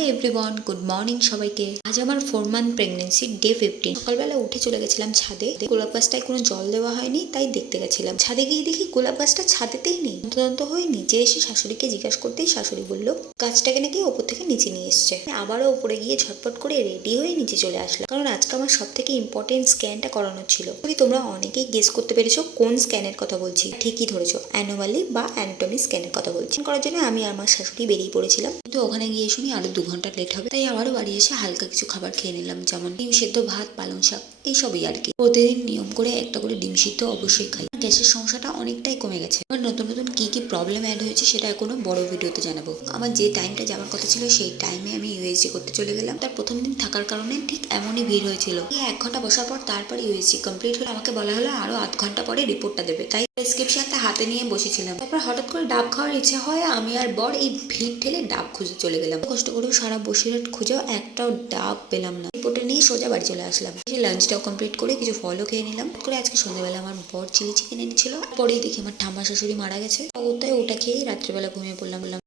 Hi everyone, good morning সবাইকে। আজ আমার 4 মান্থ প্রেগনেন্সি ডে 15। সকালবেলা উঠে চলে গেছিলাম ছাদে। গোলাপ গাছটায় কোনো জল দেওয়া হয়নি, তাই দেখতে গেছিলাম। ছাদে গিয়ে দেখি গোলাপ গাছটা ছাদেতেই নেই। তদন্ত হয়ে নিচে এসে শাশুড়িকে জিজ্ঞাসা করতেই শাশুড়ি বলল গাছটাকে নাকি ওপর থেকে নিচে নিয়ে এসছে। আবারও উপরে গিয়ে ঝটপট করে রেডি হয়ে নিচে চলে আসলাম, কারণ আজকে আমার সব থেকে ইম্পর্টেন্ট স্ক্যানটা করানোর ছিল। তোমরা অনেকেই গেস করতে পেরেছো কোন স্ক্যানের কথা বলছি। ঠিকই ধরেছো, অ্যানোমালি বা অ্যানাটমি স্ক্যানের কথা বলছি। করার জন্য আমি আর আমার শাশুড়ি বেরিয়ে পড়েছিলাম, কিন্তু ওখানে গিয়ে শুনি আরো 2 ঘন্টা লেট হবে। তাই আবারও বাড়ি এসে হালকা কিছু খাবার খেয়ে নিলাম, যেমন ডিম সেদ্ধ, ভাত, পালং শাক, এইসবই আর কি। প্রতিদিন নিয়ম করে একটা করে ডিম সিদ্ধ অবশ্যই খাই। গ্যাসের সমস্যাটা অনেকটাই কমে গেছে। এবার নতুন নতুন কি কি প্রবলেম অ্যাড হয়েছে সেটা কোনো বড় ভিডিওতে জানাবো। আমার যে টাইমটা যাওয়ার কথা ছিল সেই টাইমে আমি ইউএসজি করতে চলে গেলাম। তার প্রথম দিন থাকার কারণে ঠিক এমনই ভিড় হয়েছিল। 1 ঘন্টা বসার পর তারপরে ইউএসজি কমপ্লিট হলো। আমাকে বলা হলো আরো আধ ঘন্টা পরে রিপোর্টটা দেবে, তাই প্রেসক্রিপশনটা হাতে নিয়ে বসেছিলাম। তারপর হঠাৎ করে ডাব খাওয়ার ইচ্ছা হয়, আমি আর বর এই ভিড় ঠেলে ডাব খুঁজে চলে গেলাম। কষ্ট করেও সারা বসিরহাট খুঁজেও একটাও ডাব পেলাম না। রিপোর্টটা নিয়ে সোজা বাড়ি চলে আসলাম। লাঞ্চটাও কমপ্লিট করে কিছু ফলও খেয়ে নিলাম। করে আজকে সন্ধ্যাবেলা আমার বর চিলি চিকেন এনেছিল। পরেই দেখি আমার ঠাম্মা শাশুড়ি মারা গেছে। ওটাই ওটা খেয়েই রাত্রিবেলা ঘুমিয়ে পড়লাম।